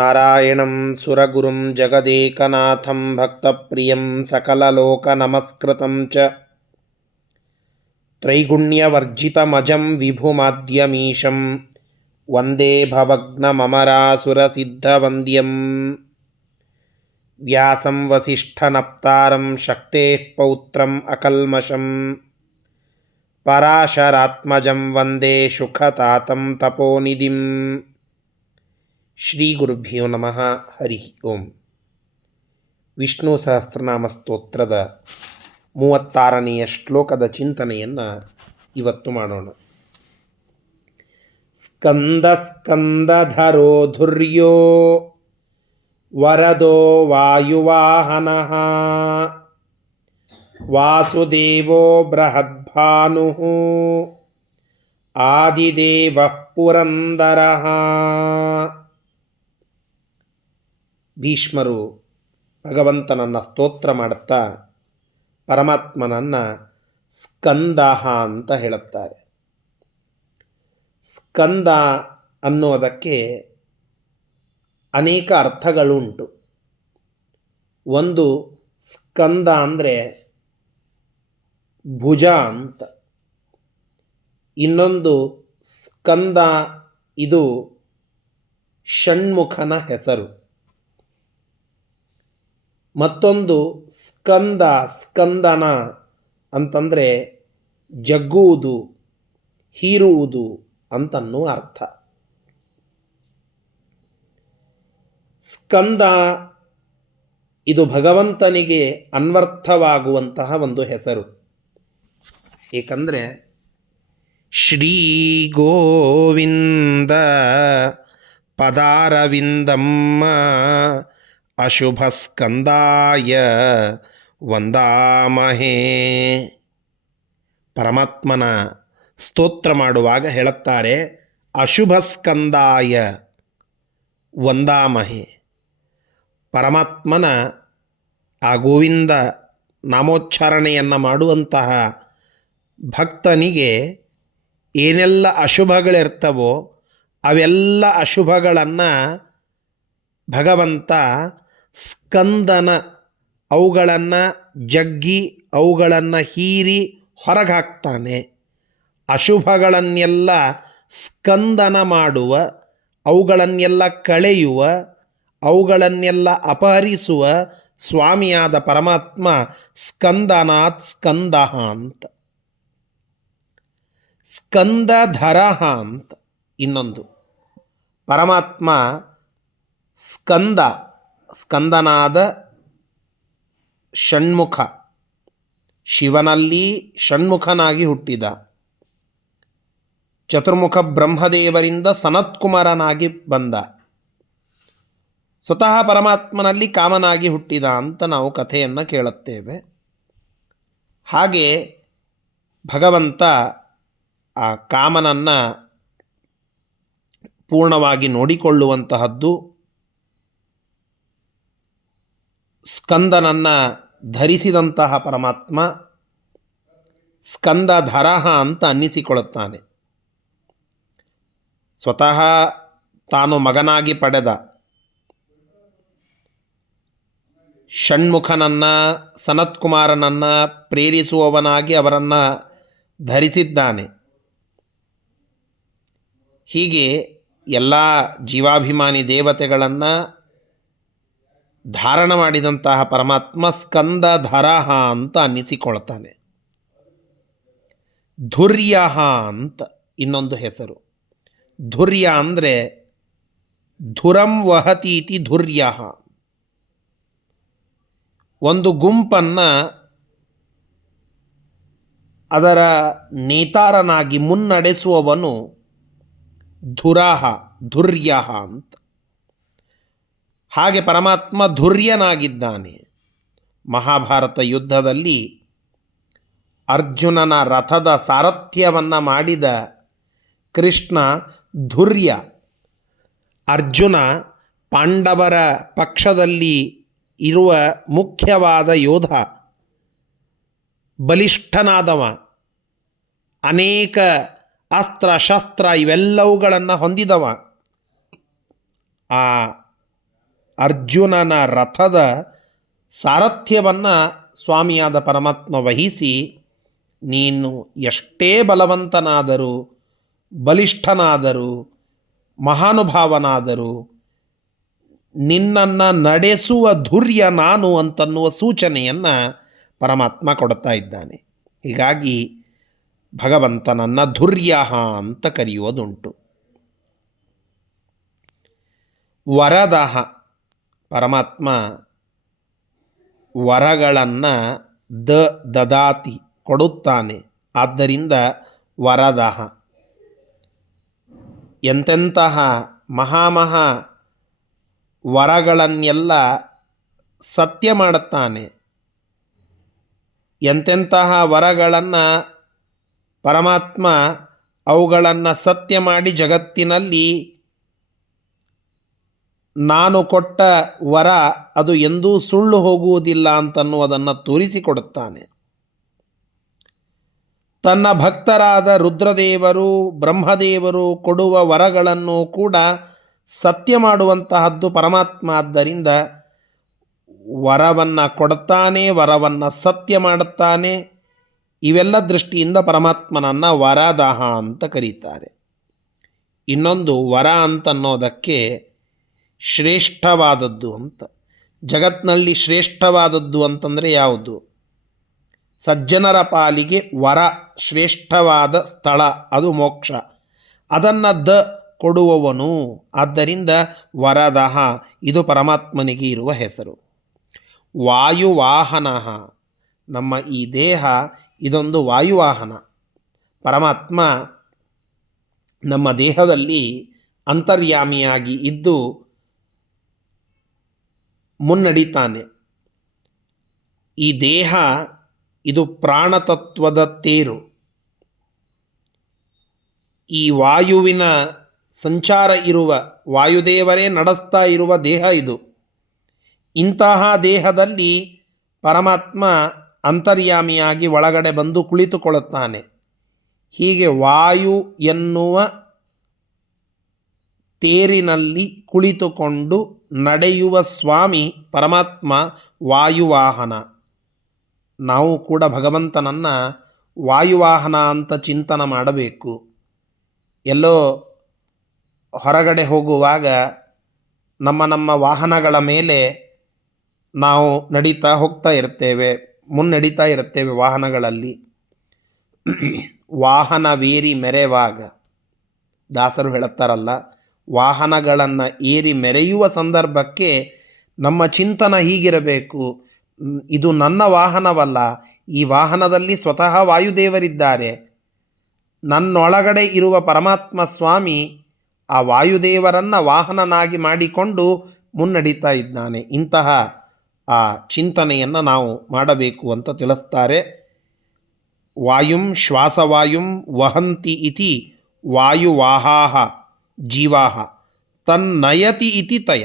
ನಾರಾಯಣಂ ಸುರಗುರುಂ ಜಗದೇಕನಾಥಂ ಭಕ್ತಪ್ರಿಯಂ ಸಕಲಲೋಕನಮಸ್ಕೃತಂ ಚ ತ್ರೈಗುಣ್ಯವರ್ಜಿತಮಜಂ ವಿಭುಮಾದ್ಯಮೀಶಂ ವಂದೇ ಭವಗ್ನಮರಾಸುರಸಿದ್ಧವಂದ್ಯಂ ವ್ಯಾಸಂ ವಸಿಷ್ಠನಪ್ತಾರಂ ಶಕ್ತೇಃ ಪೌತ್ರಂ ಅಕಲ್ಮಷಂ ಪರಾಶರಾತ್ಮಜಂ ವಂದೇ ಶುಕತಾತಂ ತಪೋನಿಧಿಂ. ಶ್ರೀ ಗುರುಭ್ಯೋ ನಮಃ. ಹರಿ ಓಂ. ವಿಷ್ಣು ಸಹಸ್ರನಾಮ ಸ್ತೋತ್ರದ 36ನೆಯ ಶ್ಲೋಕದ ಚಿಂತನೆಯನ್ನು ಇವತ್ತು ಮಾಡೋಣ. ಸ್ಕಂದ ಸ್ಕಂದಧರೋ ಧುರ್ಯೋ ವರದೋ ವಾಯುವಾಹನಃ ವಾಸುದೇವೋ ಬೃಹದ್ಭಾನುಃ ಆದಿದೇವಃ ಪುರಂದರಃ. ಭೀಷ್ಮರು ಭಗವಂತನನ್ನು ಸ್ತೋತ್ರ ಮಾಡುತ್ತಾ ಪರಮಾತ್ಮನನ್ನು ಸ್ಕಂದ ಅಂತ ಹೇಳುತ್ತಾರೆ. ಸ್ಕಂದ ಅನ್ನುವುದಕ್ಕೆ ಅನೇಕ ಅರ್ಥಗಳುಂಟು. ಒಂದು, ಸ್ಕಂದ ಅಂದರೆ ಭುಜ ಅಂತ. ಇನ್ನೊಂದು, ಸ್ಕಂದ ಇದು ಷಣ್ಮುಖನ ಹೆಸರು. ಮತ್ತೊಂದು ಸ್ಕಂದ, ಸ್ಕಂದನ ಅಂತಂದರೆ ಜಗ್ಗುವುದು, ಹೀರುವುದು ಅಂತನ್ನೂ ಅರ್ಥ. ಸ್ಕಂದ ಇದು ಭಗವಂತನಿಗೆ ಅನ್ವರ್ಥವಾಗುವಂತಹ ಒಂದು ಹೆಸರು. ಏಕೆಂದರೆ ಶ್ರೀ ಗೋವಿಂದ ಪದಾರವಿಂದಮ್ಮ ಅಶುಭ ಸ್ಕಂದಾಯ ವಂದಾಮಹೇ. ಪರಮಾತ್ಮನ ಸ್ತೋತ್ರ ಮಾಡುವಾಗ ಹೇಳುತ್ತಾರೆ, ಅಶುಭ ಸ್ಕಂದಾಯ ವಂದಾಮಹೇ. ಪರಮಾತ್ಮನ ಆ ಗೋವಿಂದ ನಾಮೋಚ್ಚಾರಣೆಯನ್ನು ಮಾಡುವಂತಹ ಭಕ್ತನಿಗೆ ಏನೆಲ್ಲ ಅಶುಭಗಳಿರ್ತವೋ ಅವೆಲ್ಲ ಅಶುಭಗಳನ್ನು ಭಗವಂತ ಸ್ಕಂದನ ಅವುಗಳನ್ನು ಜಗ್ಗಿ ಅವುಗಳನ್ನು ಹೀರಿ ಹೊರಗೆ ಹಾಕ್ತಾನೆ. ಅಶುಭಗಳನ್ನೆಲ್ಲ ಸ್ಕಂದನ ಮಾಡುವ, ಅವುಗಳನ್ನೆಲ್ಲ ಕಳೆಯುವ, ಅವುಗಳನ್ನೆಲ್ಲ ಅಪಹರಿಸುವ ಸ್ವಾಮಿಯಾದ ಪರಮಾತ್ಮ ಸ್ಕಂದನಾಥ್ ಸ್ಕಂದ ಅಂತ. ಸ್ಕಂದಧರ ಅಂತ ಇನ್ನೊಂದು. ಪರಮಾತ್ಮ ಸ್ಕಂದನಾದ ಷಣ್ಮುಖ, ಶಿವನಲ್ಲಿ ಷಣ್ಮುಖನಾಗಿ ಹುಟ್ಟಿದ, ಚತುರ್ಮುಖ ಬ್ರಹ್ಮದೇವರಿಂದ ಸನತ್ಕುಮಾರನಾಗಿ ಬಂದ, ಸ್ವತಃ ಪರಮಾತ್ಮನಲ್ಲಿ ಕಾಮನಾಗಿ ಹುಟ್ಟಿದ ಅಂತ ನಾವು ಕಥೆಯನ್ನು ಕೇಳುತ್ತೇವೆ. ಹಾಗೆ ಭಗವಂತ ಆ ಕಾಮನನ್ನು ಪೂರ್ಣವಾಗಿ ನೋಡಿಕೊಳ್ಳುವಂತಹದ್ದು, ಸ್ಕಂದನನ್ನು ಧರಿಸಿದಂತಹ ಪರಮಾತ್ಮ ಸ್ಕಂದಧರ ಅಂತ ಅನ್ನಿಸಿಕೊಳ್ಳುತ್ತಾನೆ. ಸ್ವತಃ ತಾನು ಮಗನಾಗಿ ಪಡೆದ ಷಣ್ಮುಖನನ್ನು, ಸನತ್ಕುಮಾರನನ್ನು ಪ್ರೇರಿಸುವವನಾಗಿ ಅವರನ್ನು ಧರಿಸಿದ್ದಾನೆ. ಹೀಗೆ ಎಲ್ಲ ಜೀವಾಭಿಮಾನಿ ದೇವತೆಗಳನ್ನು ಧಾರಣ ಮಾಡಿದಂತಹ ಪರಮಾತ್ಮ ಸ್ಕಂದಧರ ಅಂತ ಅನ್ನಿಸಿಕೊಳ್ತಾನೆ. ಧುರ್ಯ ಅಂತ ಇನ್ನೊಂದು ಹೆಸರು. ಧುರ್ಯ ಅಂದರೆ ಧುರಂ ವಹತೀತಿ ಧುರ್ಯ. ಒಂದು ಗುಂಪನ್ನು ಅದರ ನೇತಾರನಾಗಿ ಮುನ್ನಡೆಸುವವನು ಧುರ್ಯ ಅಂತ. ಹಾಗೆ ಪರಮಾತ್ಮ ಧುರ್ಯನಾಗಿದ್ದಾನೆ. ಮಹಾಭಾರತ ಯುದ್ಧದಲ್ಲಿ ಅರ್ಜುನನ ರಥದ ಸಾರಥ್ಯವನ್ನು ಮಾಡಿದ ಕೃಷ್ಣ ಧುರ್ಯ. ಅರ್ಜುನ ಪಾಂಡವರ ಪಕ್ಷದಲ್ಲಿ ಇರುವ ಮುಖ್ಯವಾದ ಯೋಧ, ಬಲಿಷ್ಠನಾದವ, ಅನೇಕ ಅಸ್ತ್ರ ಶಸ್ತ್ರ ಇವೆಲ್ಲವುಗಳನ್ನು ಹೊಂದಿದವ. ಆ ಅರ್ಜುನನ ರಥದ ಸಾರಥ್ಯವನ್ನು ಸ್ವಾಮಿಯಾದ ಪರಮಾತ್ಮ ವಹಿಸಿ, ನೀನು ಎಷ್ಟೇ ಬಲವಂತನಾದರೂ, ಬಲಿಷ್ಠನಾದರೂ, ಮಹಾನುಭಾವನಾದರೂ ನಿನ್ನನ್ನು ನಡೆಸುವ ಧುರ್ಯ ನಾನು ಅಂತನ್ನುವ ಸೂಚನೆಯನ್ನು ಪರಮಾತ್ಮ ಕೊಡ್ತಾ ಇದ್ದಾನೆ. ಹೀಗಾಗಿ ಭಗವಂತನನ್ನು ಧುರ್ಯ ಅಂತ ಕರೆಯುವುದುಂಟು. ವರದಃ, ಪರಮಾತ್ಮ ವರಗಳನ್ನು ದದಾತಿ ಕೊಡುತ್ತಾನೆ. ಆದ್ದರಿಂದ ವರದಃ, ಎಂತೆಂತಹ ಮಹಾಮಹಾ ವರಗಳನ್ನೆಲ್ಲ ಸತ್ಯ ಮಾಡುತ್ತಾನೆ. ಎಂತೆಂತಹ ವರಗಳನ್ನು ಪರಮಾತ್ಮ ಅವುಗಳನ್ನು ಸತ್ಯ ಮಾಡಿ ಜಗತ್ತಿನಲ್ಲಿ ನಾನು ಕೊಟ್ಟ ವರ ಅದು ಎಂದೂ ಸುಳ್ಳು ಹೋಗುವುದಿಲ್ಲ ಅಂತನ್ನುವುದನ್ನು ತೋರಿಸಿಕೊಡುತ್ತಾನೆ. ತನ್ನ ಭಕ್ತರಾದ ರುದ್ರದೇವರು, ಬ್ರಹ್ಮದೇವರು ಕೊಡುವ ವರಗಳನ್ನು ಕೂಡ ಸತ್ಯ ಮಾಡುವಂತಹದ್ದು ಪರಮಾತ್ಮ. ಆದ್ದರಿಂದ ವರವನ್ನು ಕೊಡ್ತಾನೆ, ವರವನ್ನು ಸತ್ಯ ಮಾಡುತ್ತಾನೆ. ಇವೆಲ್ಲ ದೃಷ್ಟಿಯಿಂದ ಪರಮಾತ್ಮನನ್ನು ವರದಹ ಅಂತ ಕರೀತಾರೆ. ಇನ್ನೊಂದು ವರ ಅಂತನ್ನೋದಕ್ಕೆ ಶ್ರೇಷ್ಠವಾದದ್ದು ಅಂತ. ಜಗತ್ತಿನಲ್ಲಿ ಶ್ರೇಷ್ಠವಾದದ್ದು ಅಂತಂದರೆ ಯಾವುದು? ಸಜ್ಜನರ ಪಾಲಿಗೆ ವರ ಶ್ರೇಷ್ಠವಾದ ಸ್ಥಳ, ಅದು ಮೋಕ್ಷ. ಅದನ್ನು ಕೊಡುವವನು. ಆದ್ದರಿಂದ ವರದಹ, ಇದು ಪರಮಾತ್ಮನಿಗೆ ಇರುವ ಹೆಸರು. ವಾಯುವಾಹನ, ನಮ್ಮ ಈ ದೇಹ ಇದೊಂದು ವಾಯುವಾಹನ. ಪರಮಾತ್ಮ ನಮ್ಮ ದೇಹದಲ್ಲಿ ಅಂತರ್ಯಾಮಿಯಾಗಿ ಇದ್ದು ಮುನ್ನಡಿತಾನೆ. ಈ ದೇಹ ಇದು ಪ್ರಾಣತತ್ವದ ತೇರು. ಈ ವಾಯುವಿನ ಸಂಚಾರ ಇರುವ, ವಾಯುದೇವರೇ ನಡೆಸ್ತಾ ಇರುವ ದೇಹ ಇದು. ಇಂತಹ ದೇಹದಲ್ಲಿ ಪರಮಾತ್ಮ ಅಂತರ್ಯಾಮಿಯಾಗಿ ಒಳಗಡೆ ಬಂದು ಕುಳಿತುಕೊಳ್ಳುತ್ತಾನೆ. ಹೀಗೆ ವಾಯು ಎನ್ನುವ ತೇರಿನಲ್ಲಿ ಕುಳಿತುಕೊಂಡು ನಡೆಯುವ ಸ್ವಾಮಿ ಪರಮಾತ್ಮ ವಾಯುವಾಹನ. ನಾವು ಕೂಡ ಭಗವಂತನನ್ನು ವಾಯುವಾಹನ ಅಂತ ಚಿಂತನೆ ಮಾಡಬೇಕು. ಎಲ್ಲೋ ಹೊರಗಡೆ ಹೋಗುವಾಗ ನಮ್ಮ ವಾಹನಗಳ ಮೇಲೆ ನಾವು ನಡೀತಾ ಹೋಗ್ತಾ ಇರ್ತೇವೆ, ಮುನ್ನಡೀತಾ ಇರ್ತೇವೆ ವಾಹನಗಳಲ್ಲಿ. ವಾಹನವೇರಿ ಮೆರೆವಾಗ, ದಾಸರು ಹೇಳುತ್ತಾರಲ್ಲ, ವಾಹನಗಳನ್ನು ಏರಿ ಮೆರೆಯುವ ಸಂದರ್ಭಕ್ಕೆ ನಮ್ಮ ಚಿಂತನ ಹೀಗಿರಬೇಕು, ಇದು ನನ್ನ ವಾಹನವಲ್ಲ, ಈ ವಾಹನದಲ್ಲಿ ಸ್ವತಃ ವಾಯುದೇವರಿದ್ದಾರೆ. ನನ್ನೊಳಗಡೆ ಇರುವ ಪರಮಾತ್ಮ ಸ್ವಾಮಿ ಆ ವಾಯುದೇವರನ್ನು ವಾಹನನಾಗಿ ಮಾಡಿಕೊಂಡು ಮುನ್ನಡೀತಾ ಇದ್ದಾನೆ. ಇಂತಹ ಆ ಚಿಂತನೆಯನ್ನು ನಾವು ಮಾಡಬೇಕು ಅಂತ ತಿಳಿಸ್ತಾರೆ. ವಾಯುಂ ಶ್ವಾಸವಾಯುಂ ವಹಂತಿ ಇತಿ ವಾಯುವಾಹಾಹ ಜೀವಾಹ ತನ್ನಯತಿ ಇತಿ ತಯ.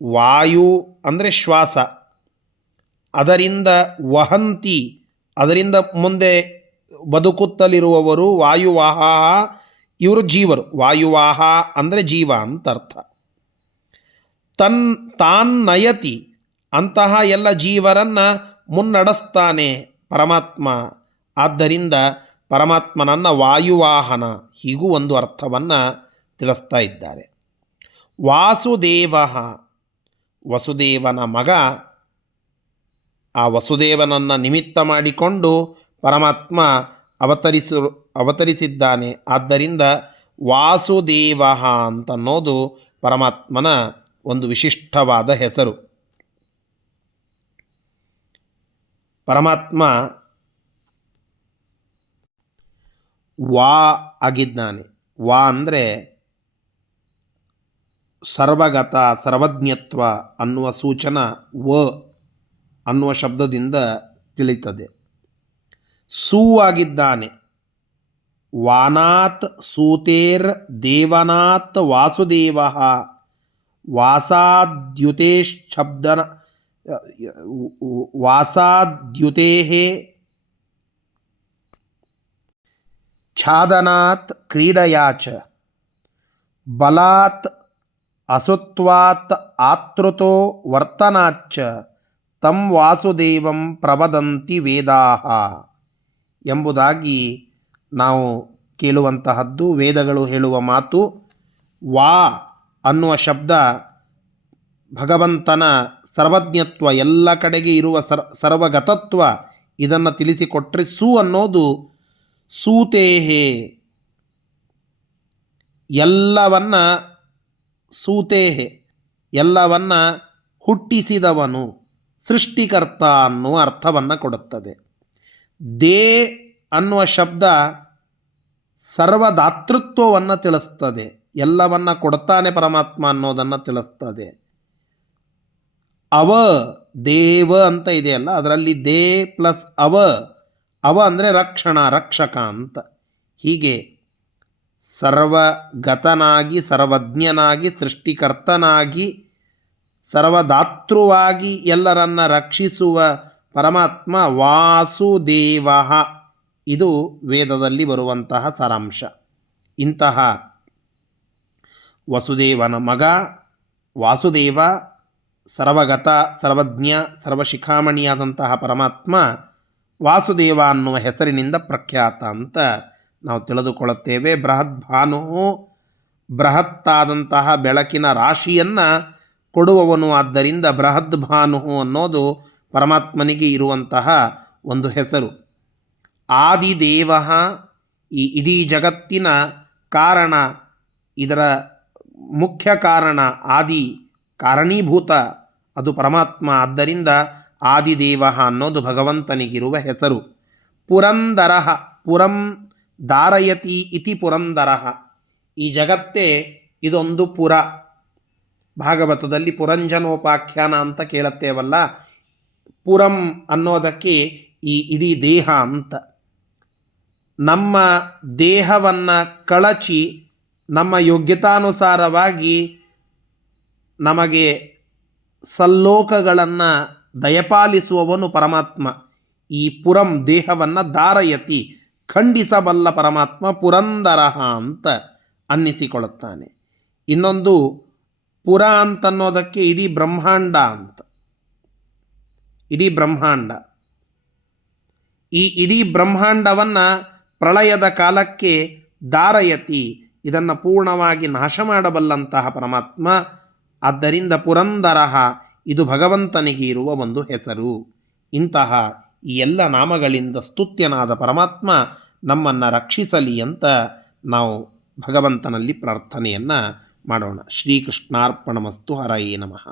ವಾಯು ಅಂದರೆ ಶ್ವಾಸ, ಅದರಿಂದ ವಹಂತಿ, ಅದರಿಂದ ಮುಂದೆ ಬದುಕುತ್ತಲಿರುವವರು ವಾಯುವಾಹ, ಇವರು ಜೀವರು. ವಾಯುವಾಹ ಅಂದರೆ ಜೀವ ಅಂತ ಅರ್ಥ. ತಾನ್ನಯತಿ, ಅಂತಹ ಎಲ್ಲ ಜೀವರನ್ನು ಮುನ್ನಡೆಸ್ತಾನೆ ಪರಮಾತ್ಮ. ಆದ್ದರಿಂದ ಪರಮಾತ್ಮನನ್ನು ವಾಯುವಾಹನ, ಹೀಗೂ ಒಂದು ಅರ್ಥವನ್ನು ತಿಳಿಸ್ತಾ ಇದ್ದಾರೆ. ವಾಸುದೇವ, ವಸುದೇವನ ಮಗ. ಆ ವಸುದೇವನನ್ನು ನಿಮಿತ್ತ ಮಾಡಿಕೊಂಡು ಪರಮಾತ್ಮ ಅವತರಿಸಿದ್ದಾನೆ. ಆದ್ದರಿಂದ ವಾಸುದೇವ ಅಂತನ್ನೋದು ಪರಮಾತ್ಮನ ಒಂದು ವಿಶಿಷ್ಟವಾದ ಹೆಸರು. ಪರಮಾತ್ಮ ವಾ ಆಗಿದ್ದಾನೆ. ವಾ ಅಂದರೆ ಸರ್ವಗತ, ಸರ್ವಜ್ಞತ್ವ ಅನ್ನುವ ಸೂಚನ ವ ಅನ್ನುವ ಶಬ್ದದಿಂದ ತಿಳಿಯುತ್ತದೆ. ಸೂ ಆಗಿದ್ದಾನೆ. ವಾನಾತ್ ಸೂತೇರ್ ದೇವನಾತ್ ವಾಸುದೇವ ವಾಸಾದ್ಯುತೇಶ್ಶಬ್ದನ ವಾಸಾದ್ಯುತೇ ಛಾದನಾತ್ ಕ್ರೀಡಯಾಚ ಬಲಾತ್ ಅಸುತ್ವಾತ್ ಆತೃತೋ ವರ್ತನಾಚ್ಚ ತಂ ವಾಸುದೇವಂ ಪ್ರವದಂತಿ ವೇದಾಹ ಎಂಬುದಾಗಿ ನಾವು ಕೇಳುವಂತಹದ್ದು. ವೇದಗಳು ಹೇಳುವ ಮಾತು. ವಾ ಅನ್ನುವ ಶಬ್ದ ಭಗವಂತನ ಸರ್ವಜ್ಞತ್ವ, ಎಲ್ಲ ಕಡೆಗೆ ಇರುವ ಸರ್ವಗತತ್ವ, ಇದನ್ನು ತಿಳಿಸಿಕೊಟ್ರೆ ಸು ಅನ್ನೋದು ಸೂತೇಹೇ, ಎಲ್ಲವನ್ನ ಸೂತೇಹೆ, ಎಲ್ಲವನ್ನ ಹುಟ್ಟಿಸಿದವನು, ಸೃಷ್ಟಿಕರ್ತ ಅನ್ನುವ ಅರ್ಥವನ್ನು ಕೊಡುತ್ತದೆ. ದೇ ಅನ್ನುವ ಶಬ್ದ ಸರ್ವದಾತೃತ್ವವನ್ನು ತಿಳಿಸ್ತದೆ, ಎಲ್ಲವನ್ನ ಕೊಡ್ತಾನೆ ಪರಮಾತ್ಮ ಅನ್ನೋದನ್ನು ತಿಳಿಸ್ತದೆ. ಅವ ದೇವ ಅಂತ ಇದೆಯಲ್ಲ, ಅದರಲ್ಲಿ ದೇ ಪ್ಲಸ್ ಅವ, ಅವ ಅಂದರೆ ರಕ್ಷಣ, ರಕ್ಷಕ ಅಂತ. ಹೀಗೆ ಸರ್ವಗತನಾಗಿ, ಸರ್ವಜ್ಞನಾಗಿ, ಸೃಷ್ಟಿಕರ್ತನಾಗಿ, ಸರ್ವದಾತೃವಾಗಿ ಎಲ್ಲರನ್ನ ರಕ್ಷಿಸುವ ಪರಮಾತ್ಮ ವಾಸುದೇವ. ಇದು ವೇದದಲ್ಲಿ ಬರುವಂತಹ ಸಾರಾಂಶ. ಇಂತಹ ವಸುದೇವನ ಮಗ ವಾಸುದೇವ, ಸರ್ವಗತ, ಸರ್ವಜ್ಞ, ಸರ್ವಶಿಖಾಮಣಿಯಾದಂತಹ ಪರಮಾತ್ಮ ವಾಸುದೇವ ಅನ್ನುವ ಹೆಸರಿನಿಂದ ಪ್ರಖ್ಯಾತ ಅಂತ ನಾವು ತಿಳಿದುಕೊಳ್ಳುತ್ತೇವೆ. ಬೃಹದ್ಭಾನು, ಬೃಹತ್ತಾದಂತಹ ಬೆಳಕಿನ ರಾಶಿಯನ್ನು ಕೊಡುವವನು. ಆದ್ದರಿಂದ ಬೃಹದ್ಭಾನು ಅನ್ನೋದು ಪರಮಾತ್ಮನಿಗೆ ಇರುವಂತಹ ಒಂದು ಹೆಸರು. ಆದಿದೇವ, ಈ ಇಡೀ ಜಗತ್ತಿನ ಕಾರಣ, ಇದರ ಮುಖ್ಯ ಕಾರಣ, ಆದಿ ಕಾರಣೀಭೂತ ಅದು ಪರಮಾತ್ಮ. ಆದ್ದರಿಂದ ಆದಿದೇವ ಅನ್ನೋದು ಭಗವಂತನಿಗಿರುವ ಹೆಸರು. ಪುರಂದರ, ಪುರಂ ಧಾರಯತಿ ಇತಿ ಪುರಂದರ, ಈ ಜಗತ್ತೇ ಇದೊಂದು ಪುರ. ಭಾಗವತದಲ್ಲಿ ಪುರಂಜನೋಪಾಖ್ಯಾನ ಅಂತ ಕೇಳುತ್ತೇವಲ್ಲ, ಪುರಂ ಅನ್ನೋದಕ್ಕೆ ಈ ಇಡೀ ದೇಹ ಅಂತ. ನಮ್ಮ ದೇಹವನ್ನು ಕಳಚಿ ನಮ್ಮ ಯೋಗ್ಯತಾನುಸಾರವಾಗಿ ನಮಗೆ ಸಲ್ಲೋಕಗಳನ್ನು ದಯಪಾಲಿಸುವವನು ಪರಮಾತ್ಮ. ಈ ಪುರಂ ದೇಹವನ್ನು ಧಾರಯತಿ, ಖಂಡಿಸಬಲ್ಲ ಪರಮಾತ್ಮ ಪುರಂದರ ಅಂತ ಅನ್ನಿಸಿಕೊಳ್ಳುತ್ತಾನೆ. ಇನ್ನೊಂದು ಪುರ ಅಂತನ್ನೋದಕ್ಕೆ ಇಡೀ ಬ್ರಹ್ಮಾಂಡ ಅಂತ. ಇಡೀ ಬ್ರಹ್ಮಾಂಡ, ಈ ಇಡೀ ಬ್ರಹ್ಮಾಂಡವನ್ನು ಪ್ರಳಯದ ಕಾಲಕ್ಕೆ ಧಾರಯತಿ, ಇದನ್ನು ಪೂರ್ಣವಾಗಿ ನಾಶ ಮಾಡಬಲ್ಲಂತಹ ಪರಮಾತ್ಮ. ಆದ್ದರಿಂದ ಪುರಂದರ ಇದು ಭಗವಂತನಿಗೆ ಇರುವ ಒಂದು ಹೆಸರು. ಇಂತಹ ಈ ಎಲ್ಲ ನಾಮಗಳಿಂದ ಸ್ತುತ್ಯನಾದ ಪರಮಾತ್ಮ ನಮ್ಮನ್ನು ರಕ್ಷಿಸಲಿ ಅಂತ ನಾವು ಭಗವಂತನಲ್ಲಿ ಪ್ರಾರ್ಥನೆಯನ್ನು ಮಾಡೋಣ. ಶ್ರೀಕೃಷ್ಣಾರ್ಪಣಮಸ್ತು. ಹರಯೇ ನಮಃ.